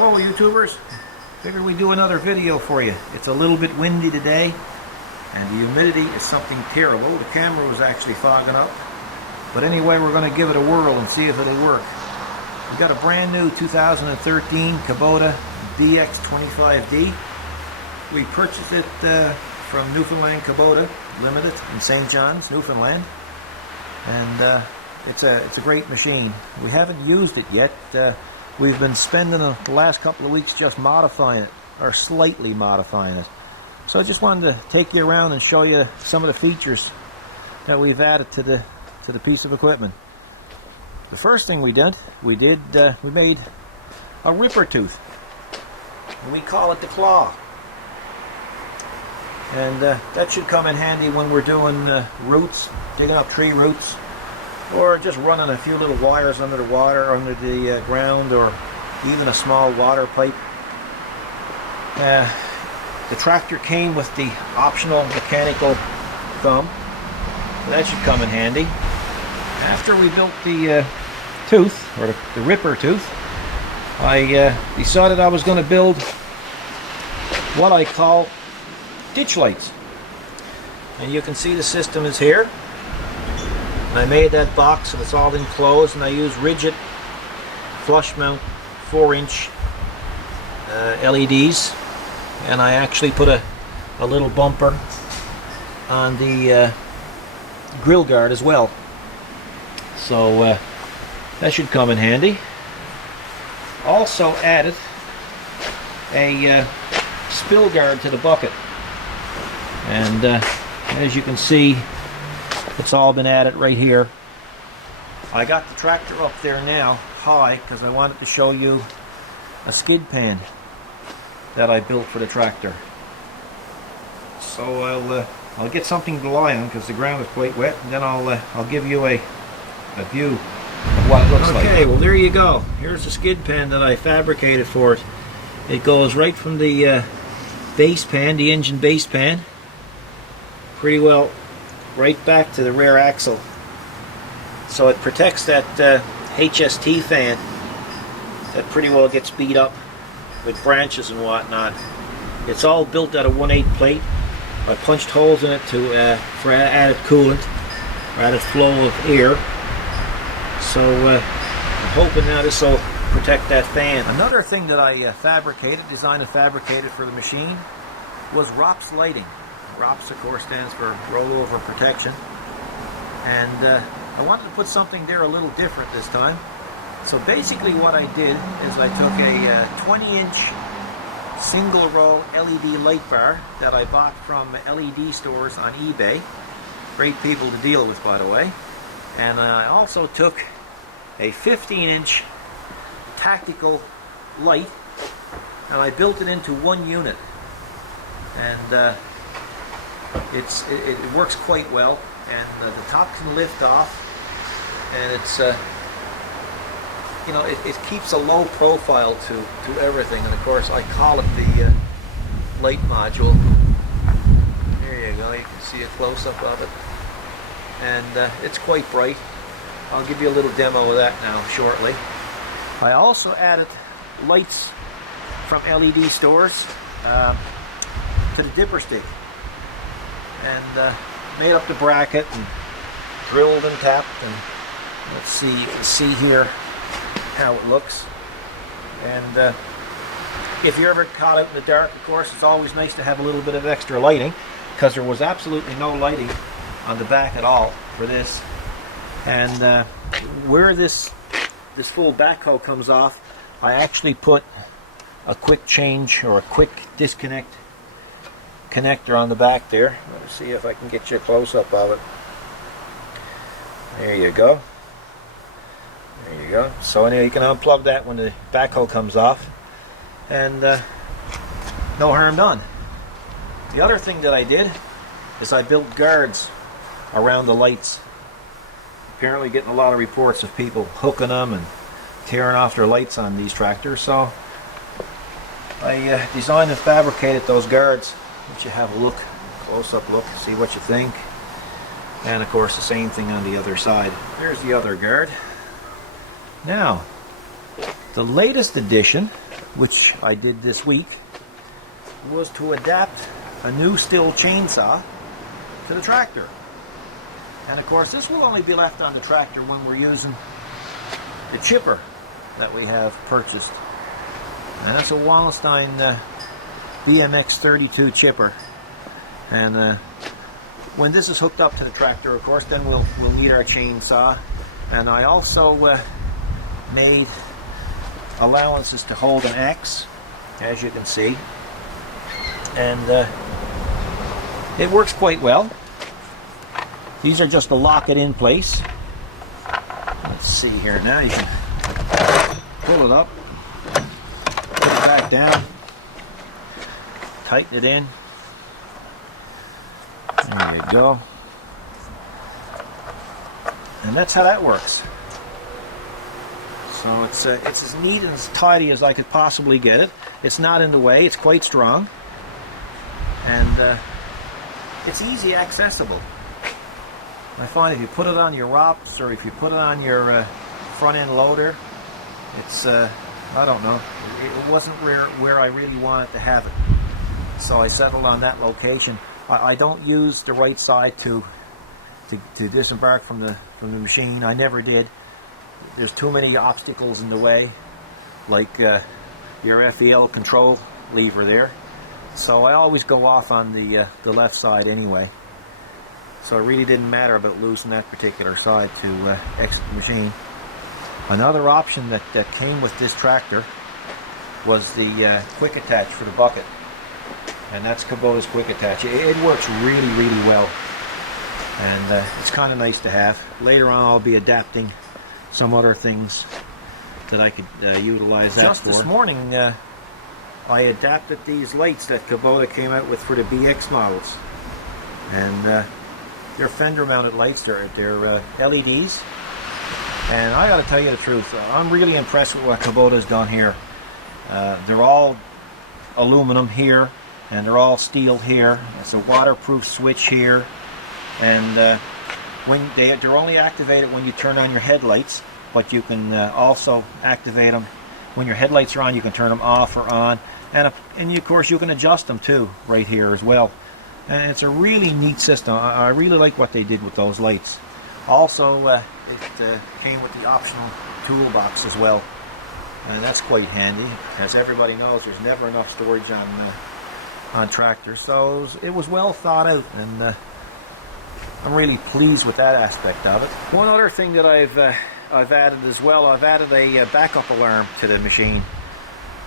Hello YouTubers, figured we'd do another video for you. It's a little bit windy today and the humidity is something terrible. The camera was actually fogging up, but anyway we're going to give it a whirl and see if it'll work. We got a brand new 2013 Kubota BX25D. We purchased it from Newfoundland Kubota Limited in St. John's, Newfoundland, and it's a great machine. We haven't used it yet. We've been spending the last couple of weeks just modifying it, or slightly modifying it. So I just wanted to take you around and show you some of the features that we've added to the piece of equipment. The first thing we made a ripper tooth, and we call it the claw. And that should come in handy when we're doing roots, digging up tree roots, or just running a few little wires under the water, under the ground, or even a small water pipe. The tractor came with the optional mechanical thumb, so that should come in handy. After we built the tooth, or the ripper tooth, I decided I was going to build what I call ditch lights. And you can see the system is here. I made that box and it's all enclosed, and I use rigid flush mount 4-inch LEDs, and I actually put a little bumper on the grill guard as well, so that should come in handy. Also added a spill guard to the bucket, and as you can see, it's all been added right here. I got the tractor up there now high because I wanted to show you a skid pan that I built for the tractor. So I'll get something to lie on because the ground is quite wet, and then I'll give you a view of what it looks like. Okay, well there you go. Here's the skid pan that I fabricated for it. It goes right from the base pan, the engine base pan, pretty well right back to the rear axle, so it protects that HST fan that pretty well gets beat up with branches and whatnot. It's all built out of 1/8 plate. I punched holes in it for added coolant, or added flow of air, so I'm hoping now this will protect that fan. Another thing that I designed and fabricated for the machine was ROPS lighting. ROPS, of course, stands for Rollover Protection, and I wanted to put something there a little different this time. So basically what I did is I took a 20-inch single row LED light bar that I bought from LED stores on eBay. Great people to deal with, by the way. And I also took a 15-inch tactical light, and I built it into one unit. And it works quite well, and the top can lift off, and it's you know, it keeps a low profile to everything. And of course I call it the light module. There you go, you can see a close-up of it, and it's quite bright. I'll give you a little demo of that now shortly. I also added lights from LED stores to the dipper stick, and made up the bracket and drilled and tapped, and let's see, you can see here how it looks. And if you're ever caught out in the dark, of course it's always nice to have a little bit of extra lighting, because there was absolutely no lighting on the back at all for this. And where this full backhoe comes off, I actually put a quick change, or a quick disconnect connector on the back there. Let's see if I can get you a close-up of it. There you go. There you go. So anyway, you can unplug that when the backhoe comes off, and no harm done. The other thing that I did is I built guards around the lights. Apparently getting a lot of reports of people hooking them and tearing off their lights on these tractors, so I designed and fabricated those guards. Let you have a look, close-up look, see what you think. And of course the same thing on the other side. There's the other guard. Now, the latest addition which I did this week, was to adapt a new Stihl chainsaw to the tractor. And of course this will only be left on the tractor when we're using the chipper that we have purchased. And that's a Wallenstein BMX32 chipper. And when this is hooked up to the tractor, of course, then we'll need our chainsaw. And I also made allowances to hold an X, as you can see. And it works quite well. These are just to lock it in place. Let's see here now. You can pull it up, put it back down, tighten it in. There you go. And that's how that works. So it's as neat and as tidy as I could possibly get it. It's not in the way. It's quite strong. And it's easy accessible. I find if you put it on your ROPS or if you put it on your front end loader, it's, I don't know, it wasn't where I really wanted to have it. So I settled on that location. I don't use the right side to disembark from the machine. I never did. There's too many obstacles in the way, like your FEL control lever there. So I always go off on the left side anyway. So it really didn't matter about losing that particular side to exit the machine. Another option that came with this tractor was the quick attach for the bucket. And that's Kubota's quick attach. It works really, really well. And it's kind of nice to have. Later on I'll be adapting some other things that I could utilize that for. Just this morning I adapted these lights that Kubota came out with for the BX models. And they're fender mounted lights, they're LEDs. And I gotta tell you the truth, I'm really impressed with what Kubota's done here. They're all aluminum here, and they're all steel here. It's a waterproof switch here. And when they're only activated when you turn on your headlights, but you can also activate them when your headlights are on. You can turn them off or on, and of course you can adjust them too right here as well. And it's a really neat system. I really like what they did with those lights. Also, it came with the optional toolbox as well, and that's quite handy. As everybody knows, there's never enough storage on tractors, so it was well thought out, and I'm really pleased with that aspect of it. One other thing that I've added as well, I've added a backup alarm to the machine.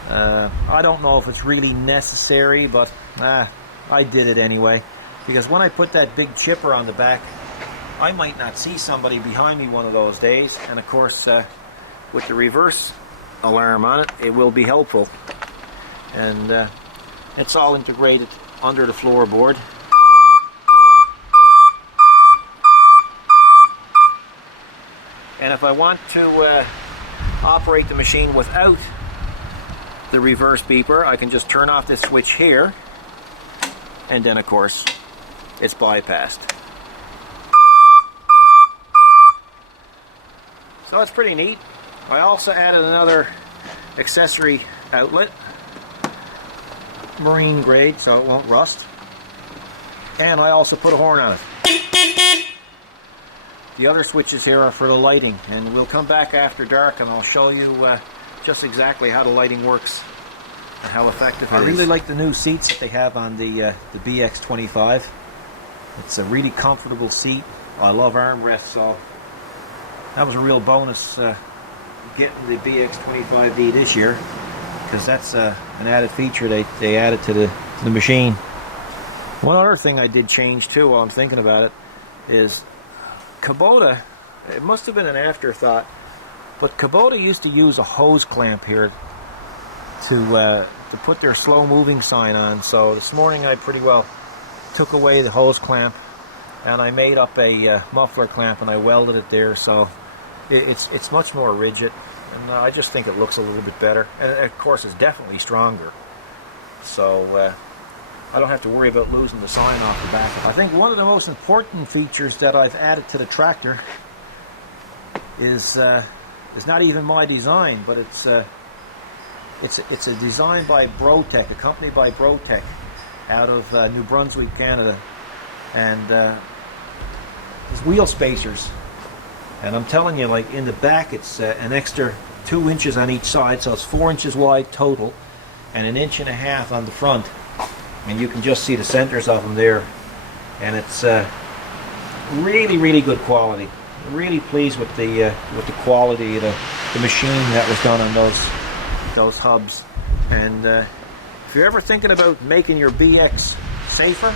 I don't know if it's really necessary, but I did it anyway, because when I put that big chipper on the back, I might not see somebody behind me one of those days, and of course with the reverse alarm on it, it will be helpful. And it's all integrated under the floorboard. And if I want to operate the machine without the reverse beeper, I can just turn off this switch here, and then of course it's bypassed. So it's pretty neat. I also added another accessory outlet, marine grade, so it won't rust. And I also put a horn on it. The other switches here are for the lighting, and we'll come back after dark and I'll show you just exactly how the lighting works and how effective it is. I really like the new seats that they have on the BX25. It's a really comfortable seat. I love armrests, so that was a real bonus getting the BX25D this year, because that's an added feature they added to the machine. One other thing I did change too while I'm thinking about it is Kubota, it must have been an afterthought, but Kubota used to use a hose clamp here to put their slow moving sign on. So this morning I pretty well took away the hose clamp and I made up a muffler clamp and I welded it there, so it's much more rigid, and I just think it looks a little bit better, and of course it's definitely stronger, so I don't have to worry about losing the sign off the back. I think one of the most important features that I've added to the tractor is not even my design, but it's It's a design by Brotech, a company by Brotech out of New Brunswick, Canada, and it's wheel spacers. And I'm telling you, like in the back, it's an extra 2 inches on each side, so it's 4 inches wide total, and 1.5 inches on the front. And you can just see the centers of them there, and it's really, really good quality. Really pleased with the quality of the machine that was done on those hubs. And if you're ever thinking about making your BX safer,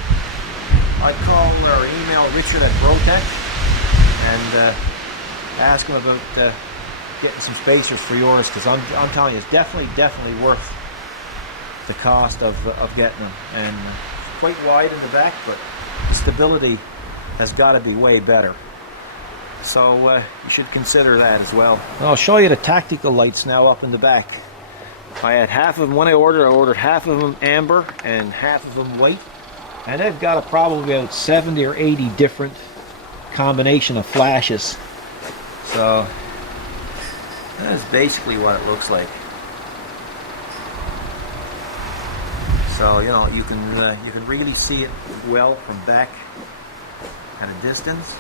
I'd call or email Richard at Brotech and ask him about getting some spacers for yours, because I'm telling you, it's definitely worth the cost of getting them. And quite wide in the back, but the stability has got to be way better. So you should consider that as well. I'll show you the tactical lights now up in the back. I had half of them when I ordered half of them amber and half of them white. And they've got probably about 70 or 80 different combination of flashes. So that's basically what it looks like. So you know, you can really see it well from back at a distance.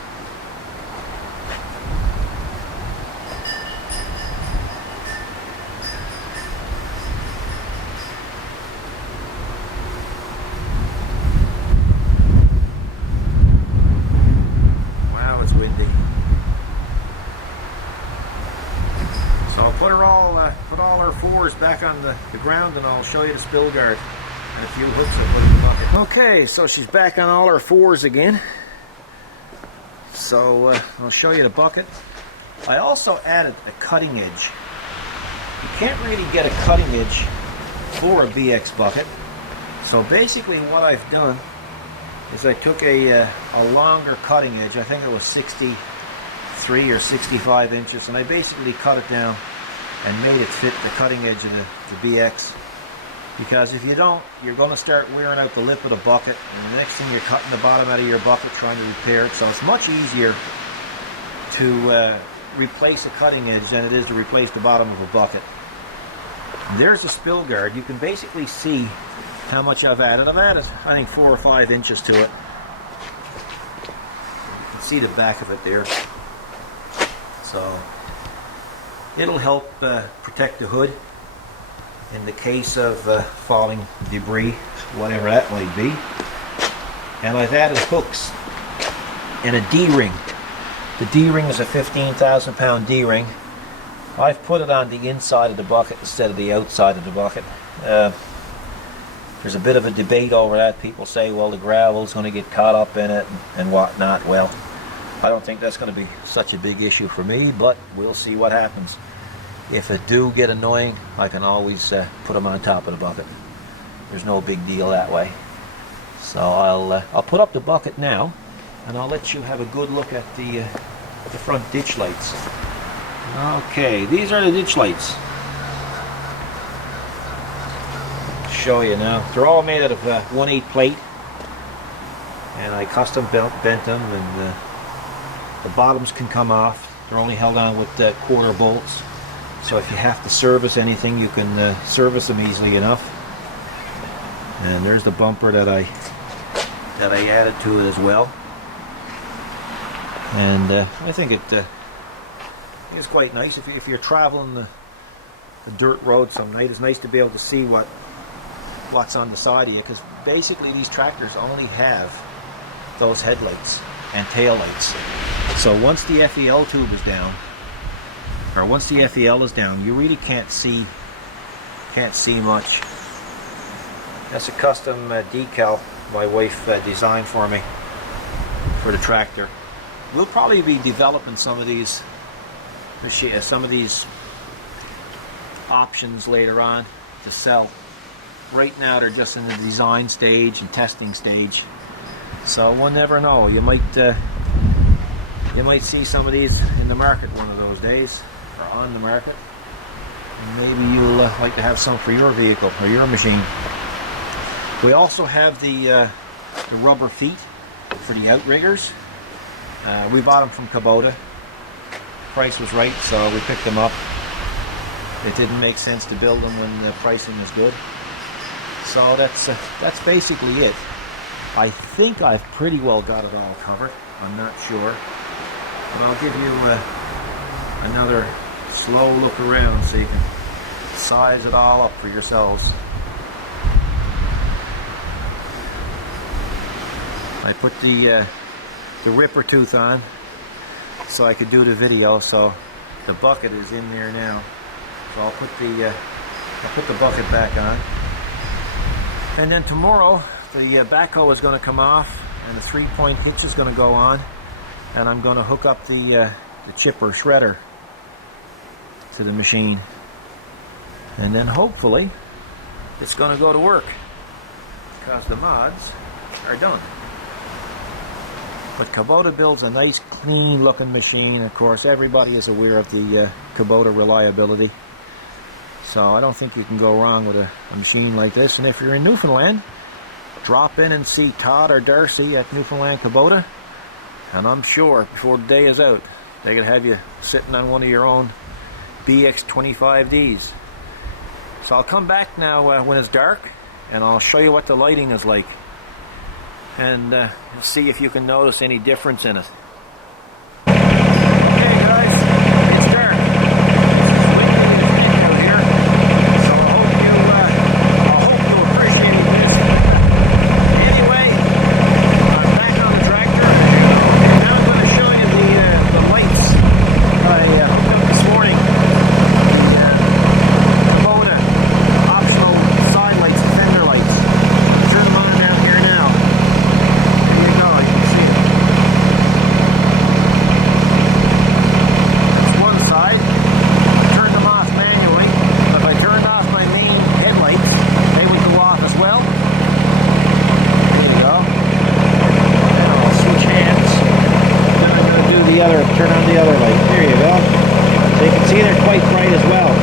Wow, it's windy. So I'll put all our fours back on the ground, and I'll show you the spill guard and a few hooks I put in the bucket. Okay, so she's back on all her fours again. So I'll show you the bucket. I also added a cutting edge. You can't really get a cutting edge for a BX bucket. So basically what I've done is I took a longer cutting edge. I think it was 63 or 65 inches, and I basically cut it down and made it fit the cutting edge of the BX. Because if you don't, you're going to start wearing out the lip of the bucket, and the next thing you're cutting the bottom out of your bucket trying to repair it. So it's much easier to replace a cutting edge than it is to replace the bottom of a bucket. And there's a spill guard. You can basically see how much I've added. I've added, I think, 4 or 5 inches to it. You can see the back of it there. So it'll help protect the hood in the case of falling debris, whatever that might be. And I've added hooks and a DRing. The DRing is a 15,000 pound DRing. I've put it on the inside of the bucket instead of the outside of the bucket. There's a bit of a debate over that. People say, well, the gravel's going to get caught up in it and whatnot. Well, I don't think that's going to be such a big issue for me, but we'll see what happens. If it do get annoying, I can always put them on top of the bucket. There's no big deal that way. So I'll put up the bucket now, and I'll let you have a good look at the front ditch lights. Okay, these are the ditch lights. Show you now. They're all made out of 1/8 plate, and I custom bent them, and the bottoms can come off. They're only held on with quarter bolts. So if you have to service anything, you can service them easily enough. And there's the bumper that I added to it as well. And I think it's quite nice if you're traveling the dirt road some night. It's nice to be able to see what's on the side of you, because basically these tractors only have those headlights and tail lights. So once the FEL tube is down, or once the FEL is down, you really can't see much. That's a custom decal my wife designed for me for the tractor. We'll probably be developing some of these options later on to sell. Right now they're just in the design stage and testing stage. So we'll never know. You might see some of these in the market one of those days, or on the market. And maybe you'll like to have some for your vehicle or your machine. We also have the rubber feet for the outriggers. We bought them from Kubota. Price was right, so we picked them up. it didn't make sense to build them when the pricing was good. So that's basically it. I think I've pretty well got it all covered. I'm not sure. But I'll give you another slow look around so you can size it all up for yourselves. I put the ripper tooth on so I could do the video, so the bucket is in there now. So I'll put the bucket back on. And then tomorrow the backhoe is going to come off and the 3-point hitch is going to go on, and I'm going to hook up the chipper shredder to the machine, and then hopefully it's going to go to work because the mods are done. But Kubota builds a nice clean looking machine. Of course everybody is aware of the Kubota reliability, so I don't think you can go wrong with a machine like this. And if you're in Newfoundland, drop in and see Todd or Darcy at Newfoundland Kubota, and I'm sure before the day is out they could have you sitting on one of your own BX25Ds. So I'll come back now when it's dark and I'll show you what the lighting is like, and see if you can notice any difference in it. Okay guys, it's dark. It's windy out here, so I hope you appreciate this. Anyway, I'm back on the tractor. Now I'm going to show you the lights I hooked up this morning. Kubota optional side lights, fender lights. Turn them on down here now. There you go, you can see it. That's one side. Turn them off manually. If I turned off my main headlights, they would go off as well. There you go. Then I'll switch hands. Then I'm going to do the other, turn on the other light. There you go. So you can see they're quite bright as well.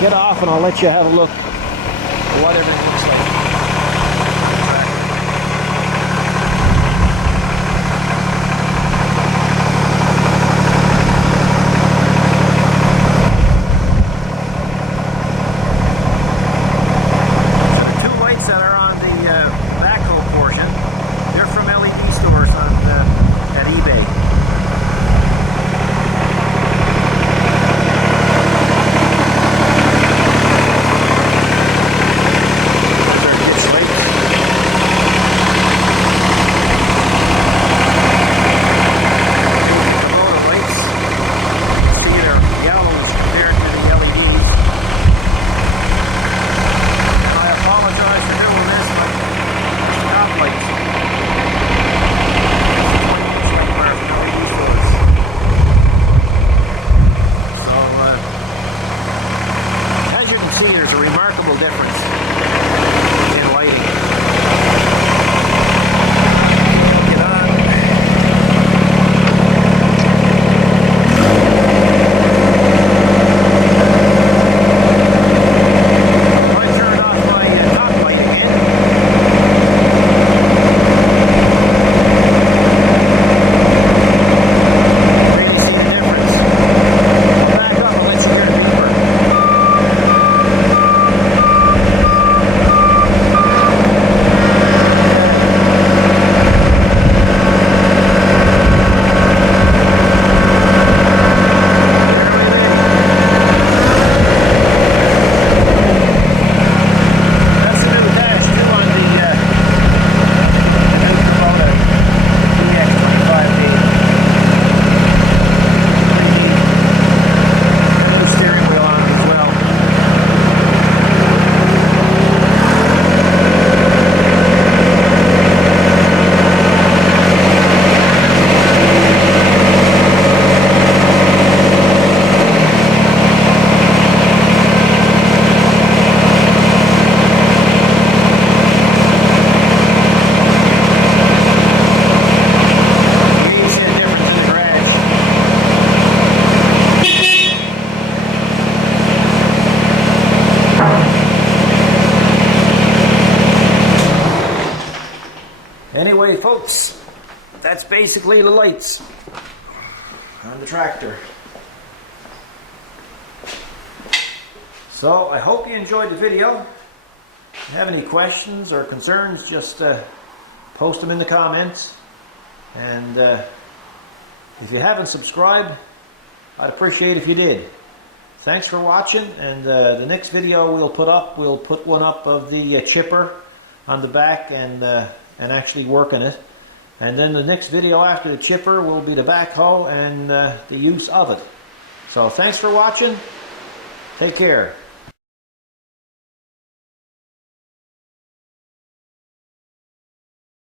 Get off and I'll let you have a look at what everything looks like. So the two lights that are on the backhoe portion folks, that's basically the lights on the tractor. So I hope you enjoyed the video. If you have any questions or concerns, just post them in the comments. And if you haven't subscribed, I'd appreciate if you did. Thanks for watching, and the next video we'll put one up of the chipper on the back and actually working it. And then the next video after the chipper will be the backhoe and the use of it. So thanks for watching. Take care.